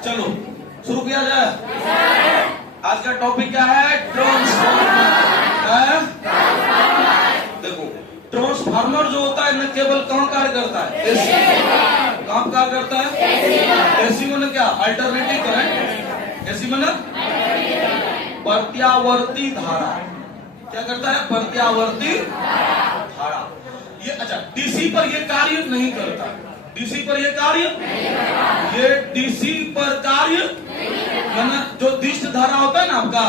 चलो शुरू किया जाए। आज का टॉपिक क्या है? ट्रांसफार्मर। देखो ट्रांसफार्मर जो होता है न केवल कहाँ कार्य करता है? एसी। कहाँ कार्य करता है? एसी में क्या? Alternative current. एसी में प्रत्यावर्ती धारा। क्या करता है? प्रत्यावर्ती धारा। ये अच्छा डीसी पर ये कार्य नहीं करता। डीसी पर ये कार्य, ये डीसी पर कार्य जो दिष्ट धारा होता है ना आपका,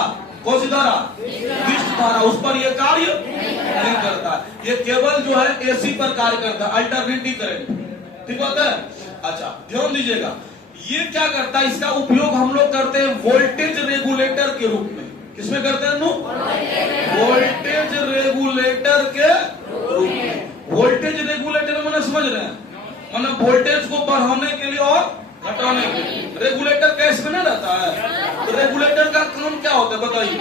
कौन सी धारा? दिष्ट धारा, उस पर ये कार्य नहीं करता। ये केवल जो है एसी पर कार्य करता है, अल्टरनेटिव करंट। ठीक बात है? अच्छा ध्यान दीजिएगा, ये क्या करता है? इसका उपयोग हम लोग करते हैं वोल्टेज रेगुलेटर के रूप में। किसमें करते हैं? वोल्टेज रेगुलेटर के रूप में। वोल्टेज रेगुलेटर मैंने समझ रहे हैं, मतलब वोल्टेज को बढ़ाने के लिए और घटाने के लिए। रेगुलेटर गैस में नहीं रहता है, तो रेगुलेटर का काम क्या होता है बताइए?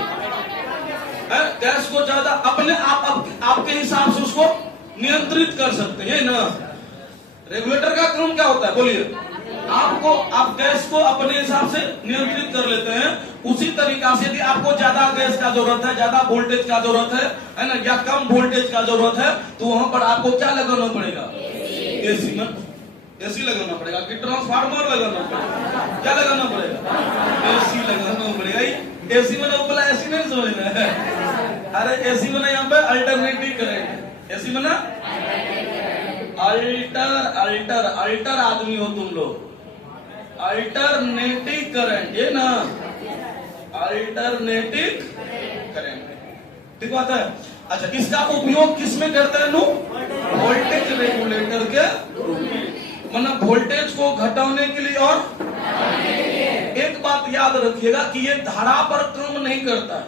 गैस को ज्यादा अपने आपके हिसाब से उसको नियंत्रित कर सकते हैं ना। रेगुलेटर का काम क्या होता है बोलिए? आप गैस को अपने हिसाब से नियंत्रित कर लेते हैं। उसी तरीका से यदि आपको ज्यादा गैस का जरूरत है, ज्यादा वोल्टेज का जरूरत है ना, या कम वोल्टेज का जरूरत है, तो वहां पर आपको क्या लगाना पड़ेगा? एसी में एसी लगाना पड़ेगा कि ट्रांसफार्मर लगाना पड़ेगा? क्या लगाना पड़ेगा? एसी लगाना पड़ेगा। एसी में ना बोला, एसी नहीं समझ रहे हैं? अरे एसी में ना यहाँ पे अल्टरनेटिव करेंगे। एसी में ना अल्टर आदमी हो तुम लोग। अल्टरनेटिव करंट, ये ना अल्टरनेटिव करंट। ठीक बात है? अच्छा इसका उपयोग किस में करते हैं? वोल्टेज रेगुलेटर के, मतलब वोल्टेज को घटाने के लिए। और एक बात याद रखिएगा कि ये धारा पर काम नहीं करता है।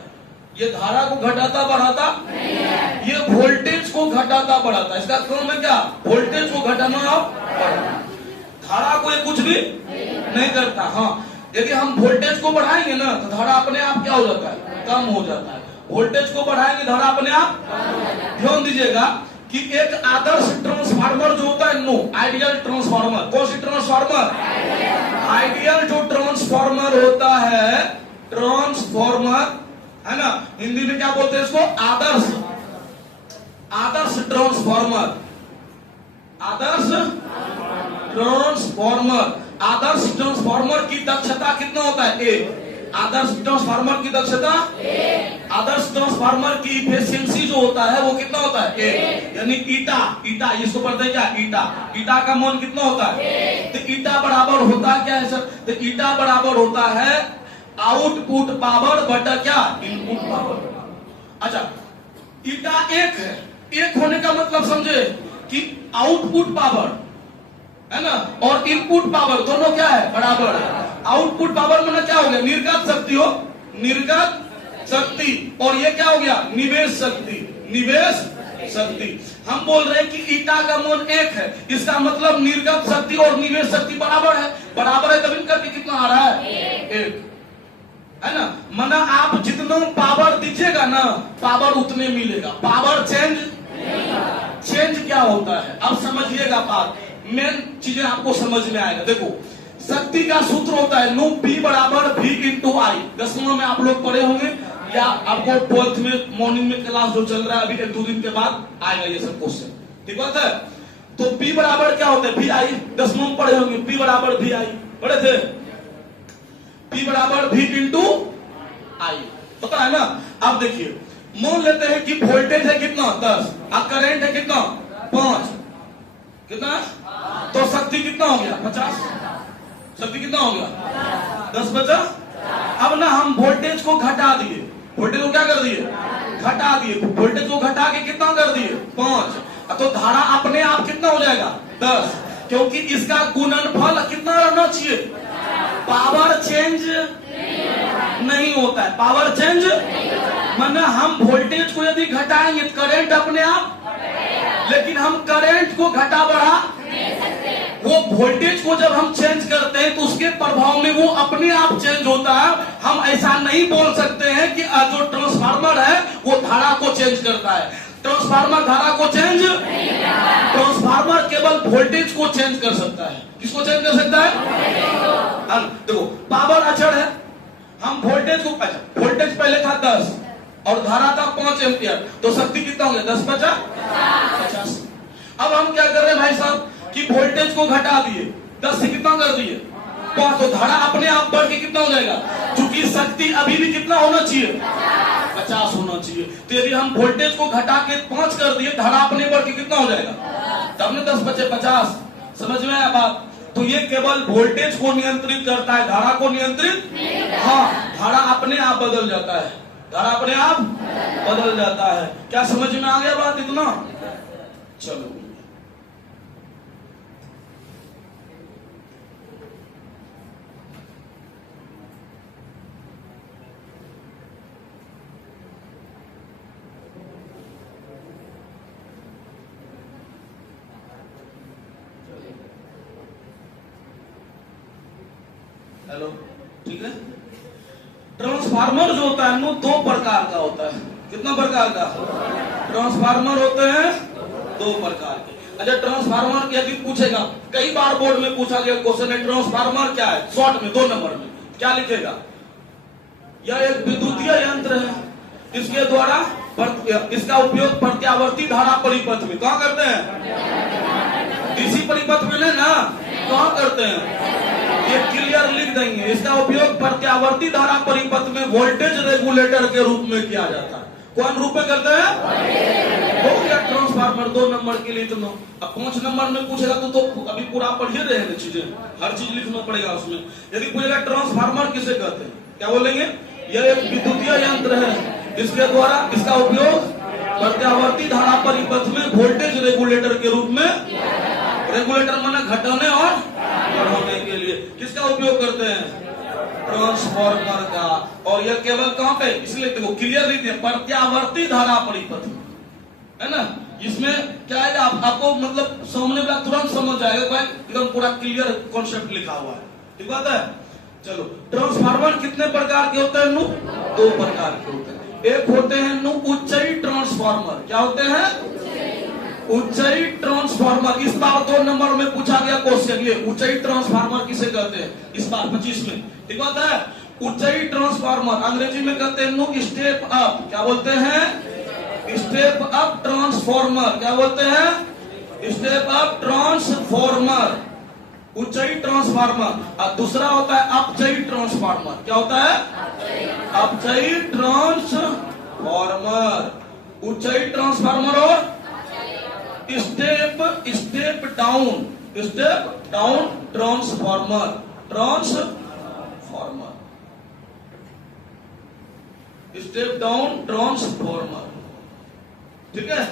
ये धारा को घटाता बढ़ाता नहीं है, ये वोल्टेज को घटाता बढ़ाता है। इसका काम है क्या? वोल्टेज को घटाना और बढ़ाना। धारा को ये कुछ भी नहीं करता। हाँ यदि हम वोल्टेज को बढ़ाएंगे ना तो धारा अपने आप क्या हो जाता है? कम हो जाता है। वोल्टेज को बढ़ाएंगे धारा अपने आप। ध्यान दीजिएगा कि एक आदर्श ट्रांसफार्मर जो होता है, आइडियल ट्रांसफार्मर। कौन सी ट्रांसफार्मर? आइडियल जो ट्रांसफार्मर होता है, ट्रांसफार्मर है ना, हिंदी में क्या बोलते हैं इसको? आदर्श ट्रांसफार्मर। आदर्श ट्रांसफार्मर की दक्षता कितना होता है? एक। आदर्श ट्रांसफार्मर की दक्षता, आदर्श ट्रांसफार्मर की इफिशियंसी जो होता है वो कितना होता है? एक। यानी ईटा इसको पढ़ते हैं क्या? ईटा का मान कितना होता है? तो ईटा बराबर होता क्या है सर? तो ईटा बराबर होता है आउटपुट पावर बटा क्या? Input power. अच्छा ईटा एक है, एक होने का मतलब समझे कि आउटपुट पावर है ना और इनपुट पावर दोनों क्या है? बराबर है। आउटपुट पावर मतलब क्या हो गया? निर्गत शक्ति हो, निर्गत शक्ति। और ये क्या हो गया? निवेश शक्ति। हम बोल रहे हैं कि ईटा का मान एक है, इसका मतलब निर्गत शक्ति और निवेश शक्ति बराबर है। तब इनका कितना आ रहा है? एक। है ना, मना आप जितना पावर दीजिएगा ना, पावर उतने मिलेगा। पावर चेंज क्या होता है? अब समझिएगा बात, मेन चीजें आपको समझ में आएगा। देखो शक्ति का सूत्र होता है P बराबर V इंटू आई। 10वीं में आप लोग पढ़े होंगे, या आपको 12th में मॉर्निंग में क्लास जो चल रहा है अभी 1-2 दिन के बाद आएगा ये सब क्वेश्चन। ठीक बात है? तो P बराबर क्या होता है? V आई। 10वीं में पढ़े होंगे P बराबर V आई, पढ़े थे? P बराबर V इंटू आई, पता है ना? अब देखिए मान लेते हैं कि वोल्टेज है कितना? 10 और करंट है कितना? 5। कितना? तो शक्ति कितना हो गया? 50। शक्ति कितना हो गया? 10 बचा। अब ना हम वोल्टेज को घटा दिए। वोल्टेज को क्या कर दिए? घटा दिए। वोल्टेज को घटा के कितना कर दिए? 5। तो धारा अपने आप कितना हो जाएगा? 10। क्योंकि इसका गुणनफल कितना रहना चाहिए? पावर चेंज नहीं होता है। पावर चेंज माने हम वोल्टेज को यदि घटाएंगे तो करंट अपने आप, लेकिन हम करंट को घटा बढ़ा, वो वोल्टेज को जब हम चेंज करते हैं तो उसके प्रभाव में वो अपने आप चेंज होता है। हम ऐसा नहीं बोल सकते हैं कि जो ट्रांसफार्मर है वो धारा को चेंज करता है। ट्रांसफार्मर धारा को चेंज, ट्रांसफार्मर केवल वोल्टेज को चेंज कर सकता है। किसको चेंज कर सकता है? देखो पावर अचर है, हम वोल्टेज को, वोल्टेज पहले था 10 और धारा था 5 एम्पियर, तो शक्ति कितना हो गया? 10 50। अब हम क्या कर रहे हैं भाई साहब कि वोल्टेज को घटा दिए, 10 से कितना कर दिए? 5, तो धारा अपने आप बढ़ के कितना हो जाएगा? क्योंकि शक्ति अभी भी कितना होना चाहिए? 50 होना चाहिए। तो यदि हम वोल्टेज को घटा के 5 कर दिए, धारा अपने बढ़ के कितना हो जाएगा? तब ने 10 बचे 50। समझ में आया बात? तो ये केवल वोल्टेज को नियंत्रित करता है, धारा को नियंत्रित? हाँ, धारा अपने आप बदल जाता है, धारा अपने आप बदल जाता है। क्या समझ में आ गया बात इतना? चलो हेलो, ठीक है। ट्रांसफार्मर जो होता है वो 2 प्रकार का होता है। कितना प्रकार का ट्रांसफार्मर होते हैं? 2 प्रकार के। अच्छा, ट्रांसफार्मर की यदि पूछेगा, कई बार बोर्ड में पूछा गया क्वेश्चन है, ट्रांसफार्मर क्या है? शॉर्ट में 2 नंबर में क्या लिखेगा? यह एक विद्युतीय यंत्र है, इसके द्वारा इसका उपयोग प्रत्यावर्ती धारा परिपथ में कहाँ करते हैं? डीसी परिपथ में ना, कहाँ करते हैं? ये क्लियर लिख देंगे। इसका उपयोग प्रत्यावर्ती धारा परिपथ में वोल्टेज रेगुलेटर के रूप में किया जाता है। कौन रूप में करते हैं? हो गया ट्रांसफार्मर 2 नंबर के लिए। इतना अब 5 नंबर में पूछेगा तो अभी पूरा पढ़िए रहे हैं चीजें, हर चीज लिखना पड़ेगा उसमें। यदि पूछेगा ट्रांसफार्मर किसे कहते हैं, क्या बोलेंगे? यह एक विद्युतीय यंत्र है, इसके द्वारा इसका उपयोग प्रत्यावर्ती धारा परिपथ में वोल्टेज रेगुलेटर के रूप में, रेगुलेटर माना घटाने और बढ़ाने के लिए किसका उपयोग करते हैं? ट्रांसफार्मर का। और यह केवल कहां पे? इसलिए देखो क्लियर लिख दिया, प्रत्यावर्ती धारा परिपथ है ना। इसमें क्या है आपको मतलब सामने वाला तुरंत समझ जाएगा भाई, एकदम पूरा क्लियर कॉन्सेप्ट लिखा हुआ है। ठीक बात है। चलो, ट्रांसफार्मर कितने प्रकार के होते हैं? 2 प्रकार के होते हैं। एक होते हैं उच्चई ट्रांसफार्मर। क्या होते हैं? उच्चई ट्रांसफार्मर। इस बार 2 नंबर में पूछा गया क्वेश्चन, ये उच्चई ट्रांसफार्मर किसे कहते हैं? इस बार 25 में। ठीक बात है। उच्चई ट्रांसफार्मर अंग्रेजी में कहते हैं स्टेप अप। क्या बोलते हैं? Step up transformer. क्या बोलते हैं? स्टेप अप ट्रांसफार्मर, उच्चई ट्रांसफार्मर। और दूसरा होता है अपचई ट्रांसफार्मर। क्या होता है? अपचई ट्रांसफार्मर। उच्चई ट्रांसफार्मर और step down transformer. Step down transformer. ठीक है।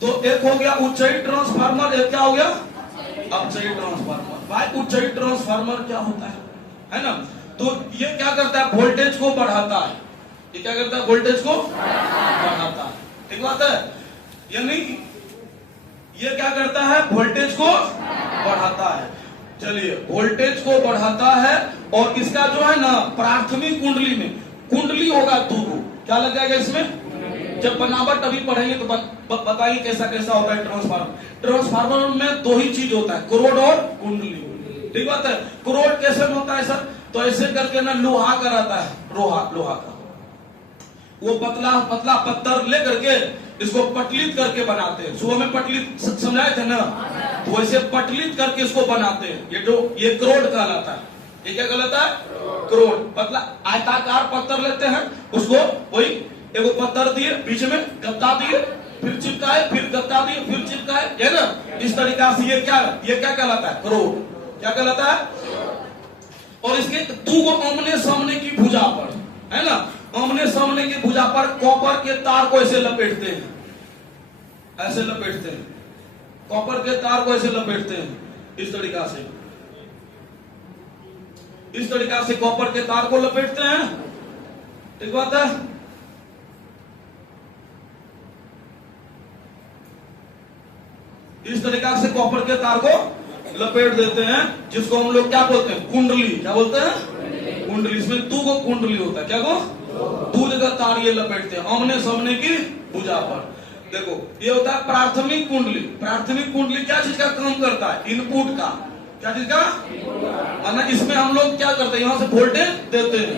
तो एक हो गया उच्चई ट्रांसफार्मर, एक क्या हो गया? अपचई ट्रांसफार्मर। भाई उच्चई ट्रांसफार्मर क्या होता है ना? तो ये क्या करता है? वोल्टेज को बढ़ाता है। ये क्या करता है? वोल्टेज को बढ़ाता है। ठीक बात है। यानी ये क्या करता है? वोल्टेज को बढ़ाता है। चलिए, वोल्टेज को बढ़ाता है। और इसका जो है ना प्राथमिक कुंडली में, कुंडली होगा 2। क्या लग जाएगा इसमें? जब बनावट अभी पढ़ेंगे तो बताइए कैसा कैसा होता है ट्रांसफार्मर। ट्रांसफार्मर में 2 ही चीज होता है, क्रोड और कुंडली। ठीक बात है। क्रोड कैसे होता है सर? तो ऐसे करके ना लोहा का रहता है, लोहा का वो पतला पतला पत्थर ले करके इसको पटलित करके बनाते हैं। सुबह में पटलित समझाए थे ना, तो वैसे पटलित करके इसको बनाते हैं। ये क्रोड कहलाता है। ये क्या कहलाता है? क्रोड। पतला आयताकार पत्थर लेते हैं, उसको वही एगो पत्थर दिए, बीच में गत्ता दिए, फिर चिपकाए, फिर गत्ता दिए, फिर चिपकाए, है ना। इस तरीका से ये क्या कहलाता है? क्रोड। क्या कहलाता है? और इसके 2 आमने सामने की भुजा पर, है ना, आमने सामने की भुजा पर कॉपर के तार को ऐसे लपेटते हैं, ऐसे लपेटते हैं, कॉपर के तार को ऐसे लपेटते हैं, इस तरीका से, इस तरीका से कॉपर के तार को लपेटते हैं। ठीक बात है। इस तरीका से कॉपर के तार को लपेट देते हैं, जिसको हम लोग क्या बोलते हैं? कुंडली। क्या बोलते हैं? कुंडली। इसमें 2 कुंडली होता है। क्या 2 जगह तार ये लपेटते हैं आमने सामने की भुजा पर। देखो ये होता है प्राथमिक कुंडली। प्राथमिक कुंडली क्या चीज का काम करता है? इनपुट का। क्या चीज का? माना इसमें हम लोग क्या करते हैं, यहाँ से वोल्टेज देते हैं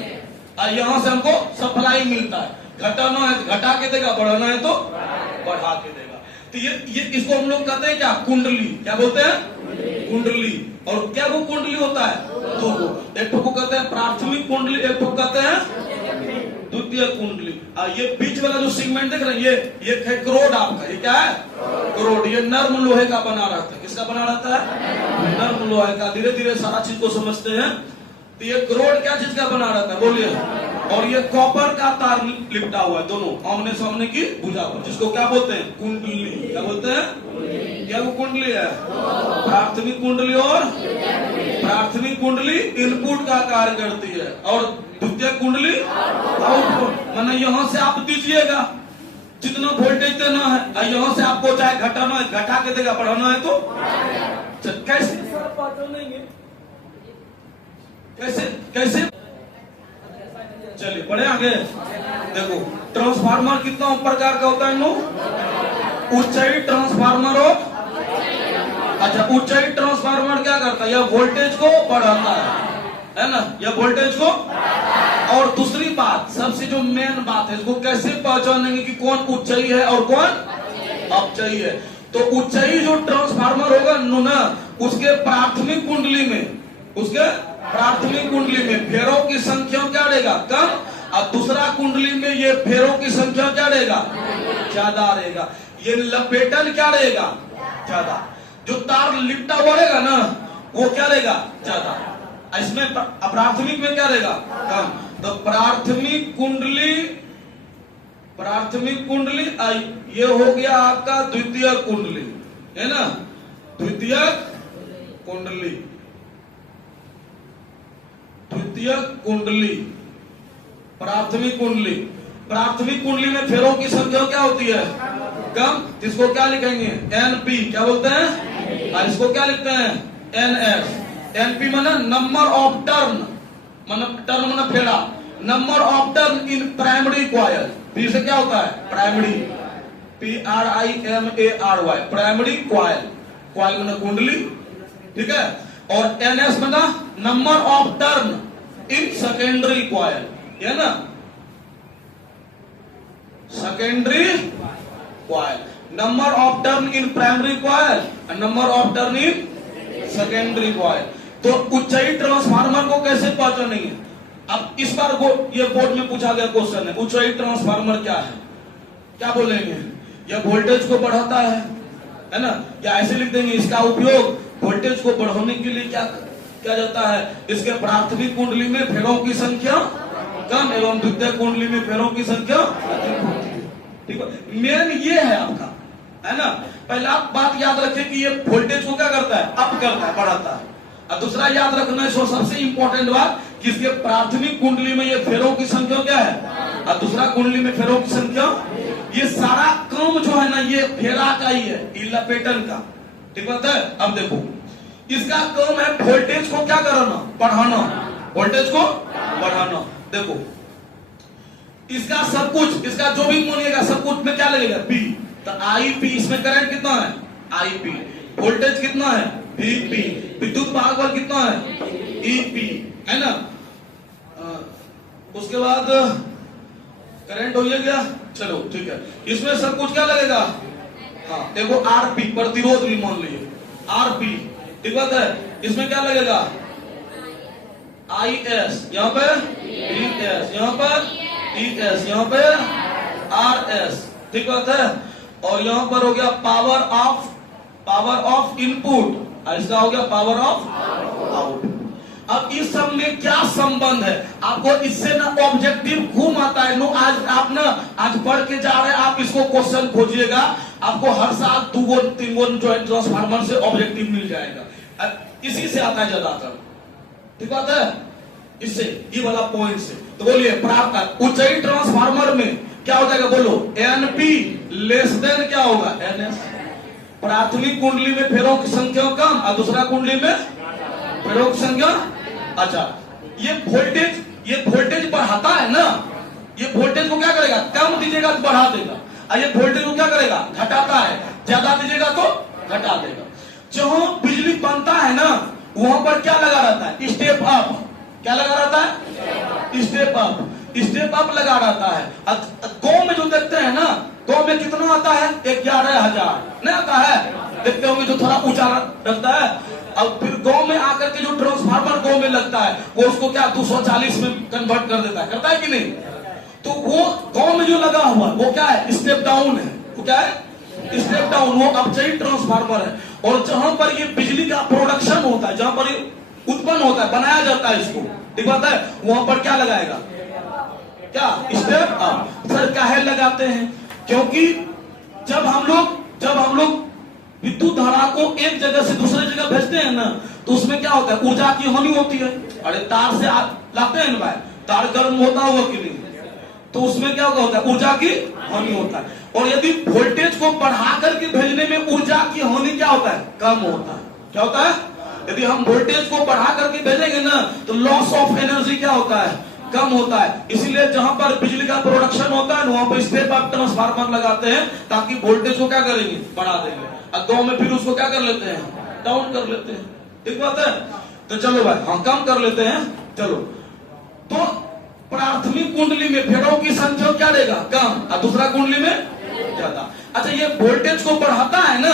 और यहाँ से हमको सप्लाई मिलता है। घटाना है तो घटा के देगा, बढ़ाना है तो बढ़ा के देगा। तो ये इसको हम लोग कहते हैं क्या? कुंडली। क्या बोलते हैं? कुंडली। और क्या वो कुंडली होता है? दो। एक को कहते हैं प्राथमिक कुंडली, एक को कहते हैं द्वितीय कुंडली। ये बीच वाला जो सेगमेंट देख रहे हैं, ये है क्रोड आपका। ये क्या है? क्रोड। ये नर्म लोहे का बना रहता है। किसका बना रहता है? नर्म लोहे का। धीरे धीरे सारा चीज को समझते हैं। तो ये क्रोड क्या चीज का बना रहता है? बोलिए। और ये कॉपर का तार लिपटा हुआ है, दोनों आमने सामने की भुजा पर, जिसको क्या बोलते हैं? कुंडली। क्या बोलते हैं? क्या वो कुंडली है? प्राथमिक कुंडली। और प्राथमिक कुंडली इनपुट का कार्य करती है और द्वितीय कुंडली आउटपुट। माने यहाँ से आप दीजिएगा जितना वोल्टेज देना है, और यहाँ से आपको चाहे घटाना है घटा के देगा, बढ़ाना है तो कैसे कैसे कैसे चलिए बढ़े आगे। देखो ट्रांसफार्मर कितना प्रकार का होता है नो? ऊंचाई ट्रांसफार्मर हो। अच्छा, ऊंचाई ट्रांसफार्मर क्या करता है? यह वोल्टेज को बढ़ाता है ना? यह वोल्टेज को। और दूसरी बात, सबसे जो मेन बात है, इसको कैसे पहचानेंगे कि कौन ऊंचाई है और कौन अपचाई है? तो ऊंचाई जो ट्रांसफार्मर होगा ना, उसके प्राथमिक कुंडली में, उसके प्राथमिक कुंडली में फेरों की संख्या क्या रहेगा? कम। और दूसरा कुंडली में ये फेरों की संख्या क्या रहेगा? ज्यादा रहेगा। ये लपेटन क्या रहेगा? ज्यादा। जो तार लिपटा हुआ रहेगा ना, वो क्या रहेगा? ज्यादा। इसमें प्राथमिक में क्या रहेगा? कम। तो प्राथमिक कुंडली ये हो गया आपका द्वितीय कुंडली, है ना? द्वितीय कुंडली, द्वितीय कुंडली, प्राथमिक कुंडली। प्राथमिक कुंडली में फेरों की संख्या क्या होती है? कम। इसको क्या लिखेंगे? एनपी। क्या बोलते हैं? और इसको क्या लिखते हैं? एनएस। एनपी माने नंबर ऑफ टर्न, मतलब टर्न माने फेरा। Number of turn in primary coil. P से क्या होता है? Primary. PRIMARY, primary coil. Coil माने कुंडली, ठीक है। और एनएस माने number of turn in secondary coil, है ना? Secondary coil. Number of turn in primary coil, number of turn in secondary coil. तो ऊंचाई ट्रांसफार्मर को कैसे पहचानेंगे? अब इस बार ये बोर्ड में पूछा गया क्वेश्चन है, ऊंचाई ट्रांसफार्मर क्या है? क्या बोलेंगे? यह वोल्टेज को बढ़ाता है ना? या ऐसे लिख देंगे इसका उपयोग वोल्टेज को बढ़ाने के लिए क्या जाता है? इसके प्राथमिक कुंडली में फेरों की संख्या कम एवं द्वितीय कुंडली में फेरों की संख्या अधिक होती है। ठीक है, मेन ये है आपका, है ना? पहला बात याद रखें कि ये वोल्टेज को क्या करता है? अप करता है, बढ़ाता है। और दूसरा याद रखना है सबसे इंपॉर्टेंट बात कि इसके प्राथमिक कुंडली में ये फेरों की संख्या क्या है, और दूसरा कुंडली में फेरों की संख्या। ये सारा काम जो है ना, ये फेरा का ही है, लपेटन का। ठीक बात है। अब देखो इसका काम है वोल्टेज को क्या करना? बढ़ाना। वोल्टेज को बढ़ाना। देखो इसका सब कुछ, इसका जो भी मानिएगा सब कुछ में क्या लगेगा? पी। तो आईपी, इसमें करंट कितना है? आईपी। वोल्टेज कितना है? वीपी। विद्युत भागफल कितना है? ईपी, है ना? उसके बाद करंट हो गया, चलो ठीक है। इसमें सब कुछ क्या लगेगा? हाँ देखो आरपी, प्रतिरोध भी मान लीजिए आरपी, ठीक बात है। इसमें क्या लगेगा? आईएस, यहाँ पे ईएस, यहाँ पर ईएस, यहाँ पे आरएस, ठीक बात है। और यहाँ पर हो गया पावर ऑफ इनपुट, और इसका हो गया पावर ऑफ आउटपुट। अब इस सब में क्या संबंध है? आपको इससे ना ऑब्जेक्टिव घूम आता है। नो आज पढ़ के जा रहे हैं आप, इसको क्वेश्चन खोजिएगा, आपको हर साल 2 3 जॉइंट ट्रांसफार्मर से ऑब्जेक्टिव मिल जाएगा। इसी से आता है ज्यादातर, ठीक बात है। इससे ये वाला पॉइंट से तो बोलिए प्राप्त ऊंचाई ट्रांसफार्मर में क्या हो जाएगा? बोलो एनपी लेस देन क्या होगा? एनएस। प्राथमिक कुंडली में फेरों की संख्या कम और दूसरा कुंडली में फेरों की संख्या। अच्छा, ये वोल्टेज बढ़ाता है ना, ये वोल्टेज को क्या करेगा? कम दीजिएगा तो बढ़ा देगा, ये वोल्टेज को क्या करेगा, घटाता है, ज्यादा दीजिएगा तो घटा देगा। जहां बिजली बनता है ना वहां पर क्या लगा रहता है, स्टेप अप। क्या लगा रहता है, स्टेप अप। स्टेप अप लगा रहता है। गांव में जो देखते हैं ना, गांव में कितना आता है, 11,000 नहीं आता है, देखते होंगे जो थोड़ा ऊंचा रखता है। अब फिर गांव में आकर के जो ट्रांसफार्मर गांव में लगता है वो उसको क्या 240 में कन्वर्ट कर देता है, करता है कि नहीं। तो वो गांव में जो लगा हुआ वो क्या है, स्टेप डाउन है। वो क्या है, स्टेप डाउन, वो अपचयी ट्रांसफार्मर है। और जहां पर ये बिजली का प्रोडक्शन होता है, जहां पर ये उत्पन्न होता है, बनाया जाता है इसको, ठीक बात है, वहां पर क्या लगाएगा, क्या स्टेप अप। सर काहे लगाते हैं, क्योंकि जब हम लोग विद्युत धारा को एक जगह से दूसरे जगह भेजते हैं ना, तो उसमें क्या होता है, ऊर्जा की हानि होती है। अरे तार से आप लाते हैं ना भाई, तार गर्म होता होगा कि नहीं, तो उसमें क्या होता है, ऊर्जा की हानि होता है। और यदि वोल्टेज को बढ़ा करके भेजने में ऊर्जा की हानि क्या होता है, कम होता है। क्या होता है, यदि हम वोल्टेज को बढ़ा करके भेजेंगे ना तो लॉस ऑफ एनर्जी क्या होता है, कम होता है। इसीलिए जहां पर बिजली का प्रोडक्शन होता है वहां पर स्टेप अप ट्रांसफार्मर लगाते हैं, ताकि वोल्टेज को क्या करेंगे, बढ़ा देंगे। और गांव में फिर उसको क्या कर लेते हैं, डाउन कर लेते हैं, ठीक बात है। तो चलो भाई, हम कम कर लेते हैं। चलो, तो प्राथमिक कुंडली में फेरों की संख्या क्या देगा, कम, और दूसरा कुंडली में ज्यादा। अच्छा, ये वोल्टेज को बढ़ाता है ना,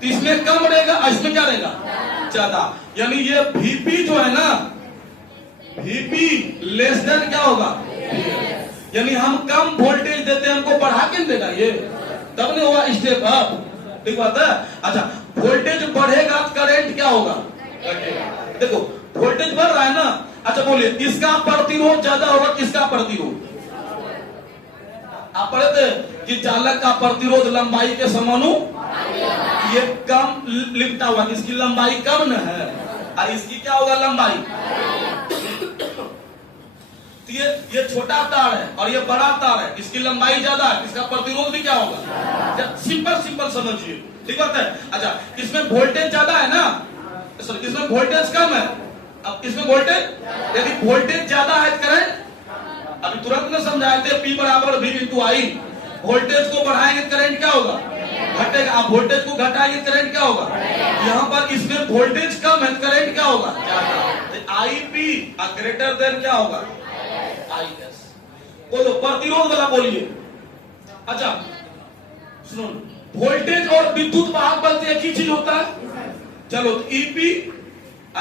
तो इसमें कम रहेगा, इसमें क्या रहेगा, ज्यादा। यानी ये VP जो है ना, VP लेस देन क्या होगा, यानी हम कम वोल्टेज देते हैं, हमको बढ़ा के देगा ये, तब नहीं होगा स्टेप अप, ठीक बात है। अच्छा, वोल्टेज बढ़ेगा तो करंट क्या होगा, घटेगा। देखो वोल्टेज बढ़ रहा है ना, अच्छा बोलिए, इसका प्रतिरोध ज्यादा होगा, किसका प्रतिरोध, आप पढ़े थे कि चालक का प्रतिरोध लंबाई के समानुपाती, ये कम लिखता हुआ, इसकी लंबाई कम न है और इसकी क्या होगा, लंबाई। तो ये छोटा तार है और ये बड़ा तार है, इसकी लंबाई ज्यादा है, इसका प्रतिरोध भी क्या होगा, सिंपल समझिए, ठीक बात है। अच्छा, इसमें वोल्टेज ज्यादा है ना, सर इसमें वोल्टेज कम है, अब इसमें वोल्टेज, यदि वोल्टेज ज्यादा है करंट, अभी तुरंत में समझाए थे, P बराबर V इंटू आई। वोल्टेज को बढ़ाएंगे करंट क्या होगा, घटेगा। आप वोल्टेज को घटाएंगे करंट क्या होगा, यहाँ पर इसमें वोल्टेज कम है, करंट क्या होगा, ज्यादा। IP ग्रेटर देन क्या होगा, IS। बोलो प्रतिरोध वाला बोलिए। अच्छा सुनो, वोल्टेज और विद्युत वाहक बल एक ही चीज होता है। चलो, तो EP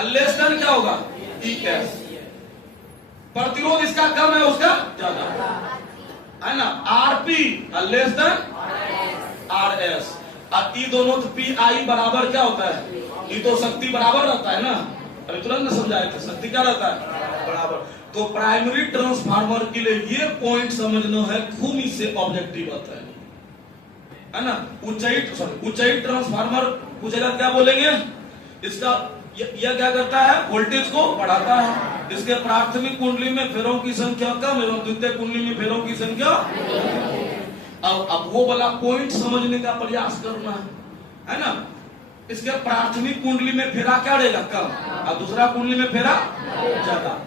लेस देन क्या होगा, ES। प्रतिरोध इसका कम है, उसका ज्यादा है ना। RP less than RS। और ई दोनों तो PI बराबर क्या होता है, ये तो शक्ति बराबर रहता है ना, अभी तुरंत न समझाए थे, शक्ति क्या रहता है, बराबर। तो प्राइमरी ट्रांसफार्मर के लिए ये पॉइंट समझना है, भूमि से ऑब्जेक्टिव आता है ना। ऊंचाई ट्रांसफार्मर पूछेगा क्या बोलेंगे, इसका यह क्या करता है, वोल्टेज को बढ़ाता है। इसके प्राथमिक कुंडली में फेरों की संख्या कम एवं द्वितीय कुंडली में फेरों की संख्या। अब वो वाला पॉइंट समझने का प्रयास करना है ना। इसके प्राथमिक कुंडली में फेरा क्या रहेगा, कम, और दूसरा कुंडली में फेरा ज्यादा।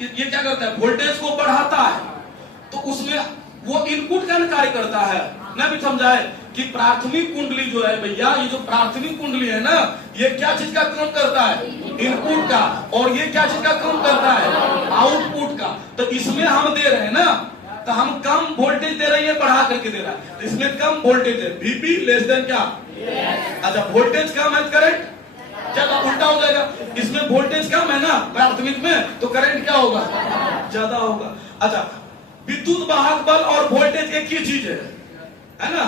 ये क्या करता है, वोल्टेज को बढ़ाता है, तो उसमें वो इनपुट का कार्य करता है ना। भी समझाए कि प्राथमिक कुंडली जो है भैया, ये जो प्राथमिक कुंडली है ना, ये क्या चीज का काम करता है, इनपुट का, और ये क्या चीज का काम करता है, आउटपुट का। तो इसमें हम दे रहे हैं ना, तो हम कम वोल्टेज दे रहे हैं, बढ़ा करके दे रहा है, तो इसमें कम वोल्टेज है, VP लेस देन क्या, अच्छा वोल्टेज कम है, करंट ज्यादा, उल्टा हो जाएगा। इसमें वोल्टेज कम है ना प्राथमिक में, तो करंट क्या होगा, ज्यादा होगा। अच्छा, विद्युत वाहक बल और वोल्टेज एक ही चीज है ना।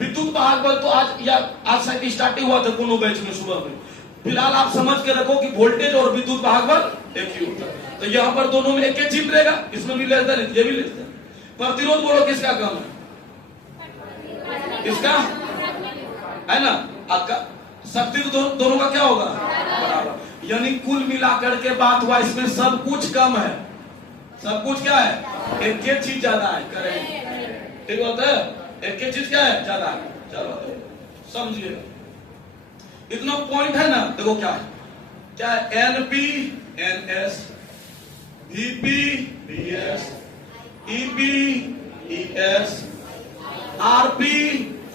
विद्युत वाहक बल तो आज से स्टार्टिंग हुआ था दोनों बैच में सुबह में। फिलहाल आप समझ के रखो कि वोल्टेज और विद्युत वाहक बल एक ही होता है। तो यहाँ पर दोनों में एक ही चिप रहेगा, इसमें भी लेस देन, ये भी लेस देन। प्रतिरोध बोलो किसका कम है, इसका है ना। शक्ति तो दोनों का क्या होगा, बराबर। यानी कुल मिलाकर के बात हुआ, इसमें सब कुछ कम है, सब कुछ क्या है, एक ही चीज ज्यादा है, करंट, ठीक होता है। एक ही चीज क्या है, ज्यादा है। चलो समझिए, इतना पॉइंट है ना। देखो क्या है, क्या है, NP NS, VP VS, EP ES, RP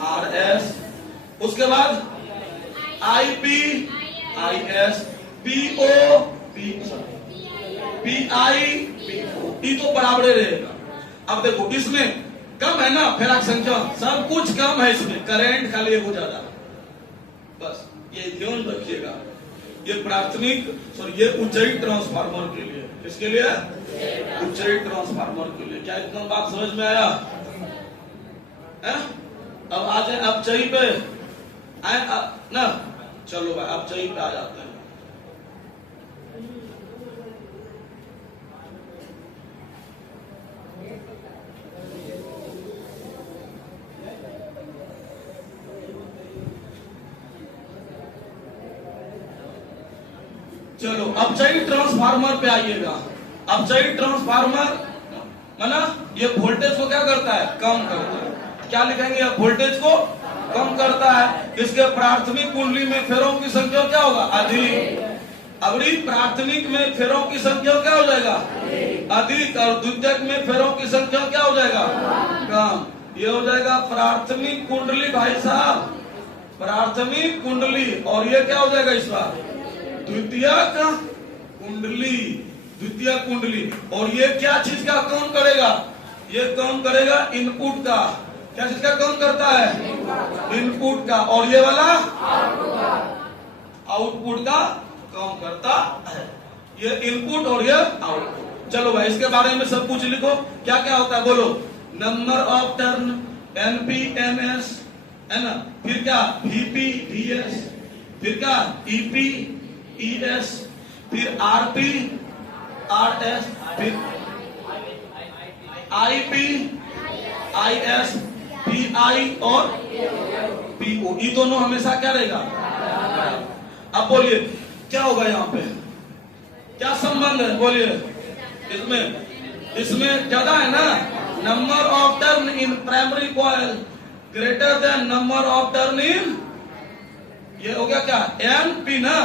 RS, उसके बाद IP IS, PO PI PO, E तो बराबर रहेगा। अब देखो इसमें कम है ना फेराक संख्या, सब कुछ कम है इसमें, करंट खाली एगो ज्यादा, बस ये ध्यान रखिएगा। ये प्राथमिक सॉरी ये उच्चई ट्रांसफार्मर के लिए, किसके लिए? उच्चई ट्रांसफार्मर के लिए। क्या इतना बात समझ में आया है? अब आ जाए अब चई पे आए ना, चलो भाई अब चई पे आ जाते हैं। चलो अपचयी ट्रांसफार्मर पे आइएगा। अपचयी ट्रांसफार्मर माना ये वोल्टेज को क्या करता है? कम करता है। क्या लिखेंगे? वोल्टेज को कम करता है। इसके प्राथमिक कुंडली में फेरों की संख्या क्या होगा? अधिक। अगली प्राथमिक में फेरों की संख्या क्या हो जाएगा? अधिक। और द्वितीयक में फेरों की संख्या क्या हो जाएगा? कम। ये हो जाएगा प्राथमिक कुंडली भाई साहब, प्राथमिक कुंडली। और ये क्या हो जाएगा इस बार? द्वितीय कुंडली, द्वितीय कुंडली। और ये क्या चीज का काम करेगा? ये काम करेगा इनपुट का। क्या चीज का काम करता है? इनपुट का। और ये वाला आउटपुट का काम करता है। ये इनपुट और ये आउटपुट। चलो भाई इसके बारे में सब कुछ लिखो, क्या क्या होता है बोलो। Number of turn NP NS है ना, फिर क्या वीपी वीएस, फिर क्या ईपी ईएस, फिर आरपी आरएस, फिर आईपी आईएस, पीआई और पीओ। ये दोनों हमेशा क्या रहेगा? अब बोलिए क्या होगा यहाँ पे? क्या संबंध है बोलिए? इसमें ज्यादा है ना, number of turn in primary coil greater than number of turn in, ये हो गया क्या? एनपी ना,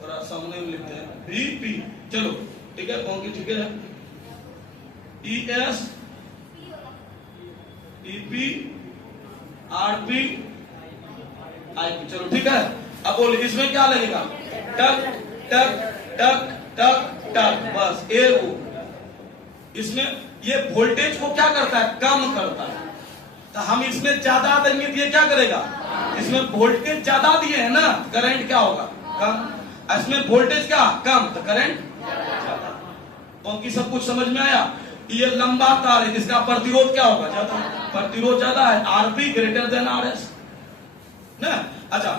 थोड़ा सामने में लिखते हैं वीपी। चलो ठीक है, कौन की ठीक है? ES, EP, RP, IP. चलो ठीक है। अब बोलिए इसमें क्या लगेगा? टक टक टक टक टक, बस एक। इसमें ये वोल्टेज को क्या करता है? कम करता है। तो हम इसमें ज्यादा देंगे तो ये क्या करेगा? इसमें वोल्टेज ज्यादा दिए है ना, करंट क्या होगा? कम। इसमें वोल्टेज क्या? कम, तो करंट ज्यादा। क्योंकि सब कुछ समझ में आया? ये लंबा तार है, इसका प्रतिरोध क्या होगा? ज्यादा। प्रतिरोध ज्यादा है, आरपी ग्रेटर देन आरएस ना। अच्छा,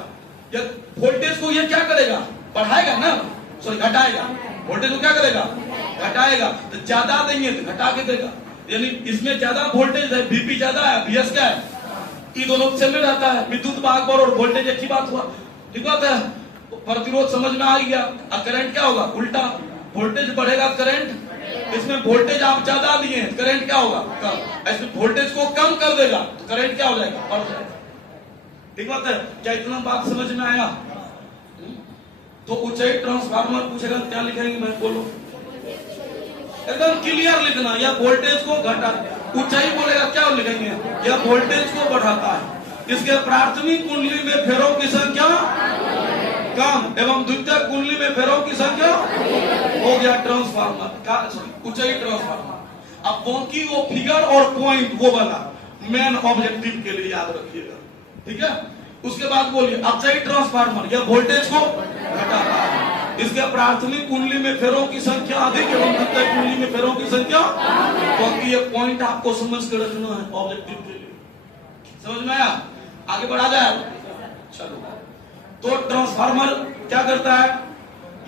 ये वोल्टेज को ये क्या करेगा? बढ़ाएगा ना, सॉरी घटाएगा। वोल्टेज को क्या करेगा? घटाएगा। तो ज्यादा देंगे तो घटा के देगा। यानी इसमें ज्यादा वोल्टेज है, वीपी ज्यादा है, वीएस क्या है? ये दोनों से में रहता है। विद्युत भाग और वोल्टेज एक ही बात हुआ, ठीक बात है। प्रतिरोध समझ में आ गया। अब करंट क्या होगा? उल्टा, वोल्टेज बढ़ेगा करंट। इसमें वोल्टेज आप ज्यादा दिए हैं, करंट क्या होगा? कम। इसमें वोल्टेज को कम कर देगा तो करंट क्या हो जाएगा? बढ़ जाएगा। ठीक बात है। क्या इतना बात समझ में आया? तो ऊंचाई ट्रांसफार्मर पूछेगा क्या लिखेंगे? मैं बोलो एकदम क्लियर लिखना। या वोल्टेज को घटा, ऊंचाई बोलेगा क्या लिखेंगे? या वोल्टेज को बढ़ाता है। इसके प्राथमिक कुंडली में फेरों की संख्या कम एवं द्वितीय कुंडली में फेरों की संख्या हो गया ट्रांसफार्मर का, ऊंचाई ट्रांसफार्मर। अब बाकी वो फिगर और पॉइंट वो वाला मेन ऑब्जेक्टिव के लिए याद रखिएगा, ठीक है। उसके बाद बोलिए अपचयी ट्रांसफार्मर यह वोल्टेज को घटाता है। इसके प्राथमिक कुंडली में फेरों की संख्या अधिक एवं द्वितीय कुंडली में फेरों की संख्या, क्योंकि ये पॉइंट आपको समझ कर रखना है ऑब्जेक्टिव के लिए। समझ में आया? आगे बढ़ा जाए। चलो, तो ट्रांसफार्मर क्या करता है?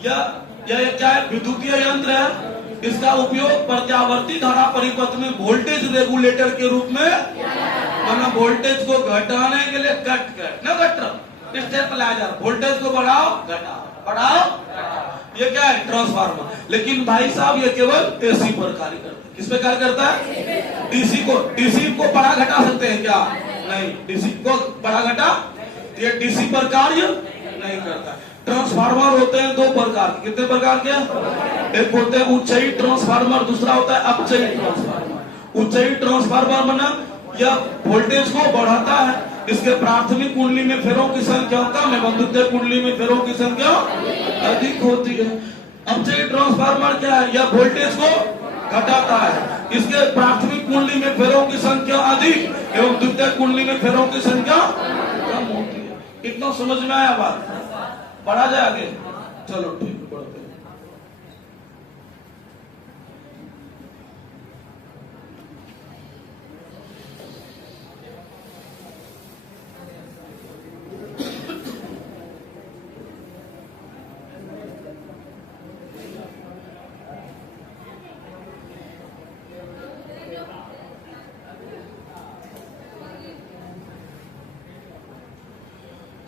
यह क्या है? विद्युतीय यंत्र है। इसका उपयोग प्रत्यावर्ती धारा परिपथ में वोल्टेज रेगुलेटर के रूप में, माना वोल्टेज को घटाने के लिए वोल्टेज को बढ़ाओ घटाओ बढ़ाओ, ये क्या है? ट्रांसफार्मर। लेकिन भाई साहब ये केवल एसी पर कार्य करता है। किस पे कार्य करता है? डीसी को बढ़ा घटा सकते हैं क्या? नहीं। डीसी को बढ़ा घटा, ये डीसी पर कार्य नहीं करता। ट्रांसफार्मर होते हैं दो प्रकार के। कितने प्रकार के? एक होते हैं उच्चयी ट्रांसफार्मर, दूसरा होता है अपचयी ट्रांसफार्मर। ऊंचाई ट्रांसफार्मर बना या वोल्टेज को बढ़ाता है। इसके प्राथमिक कुंडली में फेरों की संख्या कम है, द्वितीय कुंडली में फेरों की संख्या अधिक होती है। अपचयी ट्रांसफार्मर क्या है? यह वोल्टेज को घटाता है। इसके प्राथमिक कुंडली में फेरों की संख्या अधिक एवं द्वितीय कुंडली में फेरों की संख्या कम होती है। इतना समझ में आया बात? पढ़ा जाए आगे? चलो ठीक, पढ़ते हैं।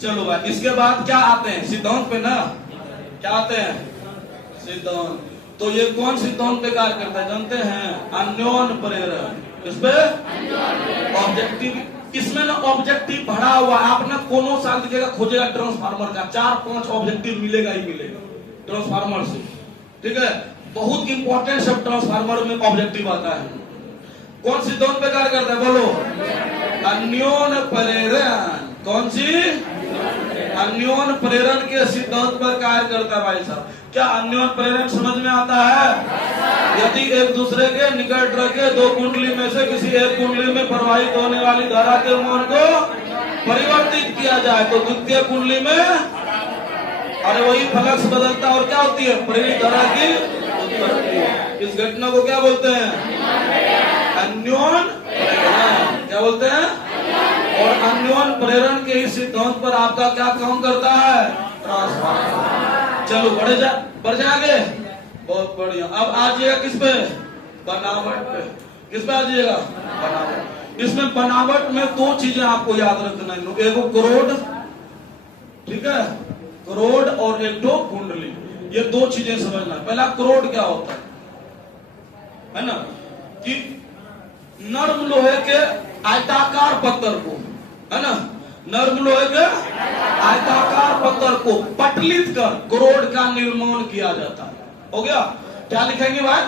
चलो भाई, इसके बाद क्या आते हैं? सिद्धांत पे ना, क्या आते हैं? सिद्धांत। तो ये कौन सिद्धांत पे कार्य करता है जानते हैं? अन्योन्य प्रेरण। इस पे ऑब्जेक्टिव, इसमें ना ऑब्जेक्टिव भरा हुआ है। आप ना कोनो साल दिखेगा खोजेगा ट्रांसफार्मर का 4-5 ऑब्जेक्टिव मिलेगा ही मिलेगा ट्रांसफार्मर से, ठीक है। बहुत इंपॉर्टेंट सब ट्रांसफार्मर में ऑब्जेक्टिव आता है। कौन सिद्धांत पे कार्य करता है बोलो? अन्योन्य प्रेरण। कौन सी? अन्योन्य प्रेरण के सिद्धांत पर कार्य करता है भाई साहब। क्या अन्योन्य प्रेरण समझ में आता है? यदि एक दूसरे के निकट रखे दो कुंडली में से किसी एक कुंडली में प्रवाहित होने वाली धारा के मान को परिवर्तित किया जाए तो द्वितीय कुंडली में, अरे वही फ्लक्स बदलता है और क्या होती है? प्रेरित धारा की उत्पत्ति। इस घटना को क्या बोलते हैं? अन्योन्य प्रेरण। क्या बोलते हैं? और अन्योन्य प्रेरण के इस सिद्धांत पर आपका क्या काम करता है? ट्रांसफार्मर। चलो बढ़ जाएंगे। बहुत बढ़िया। अब आ जाइएगा किस पे? बनावट पे। किस पे आ जाइएगा? बनावट। इसमें बनावट में 2 चीजें आपको याद रखना है। एक करोड़, ठीक है, करोड़, और एक दो कुंडली। ये 2 चीजें समझना। पहला करोड़ क्या होता है ना, कि नर्म लोहे के आयताकार पत्थर को, है ना, नर्म लोहे के आयताकार पत्थर को पटलित कर करोड़ का निर्माण किया जाता है। हो गया? क्या लिखेंगे भाई?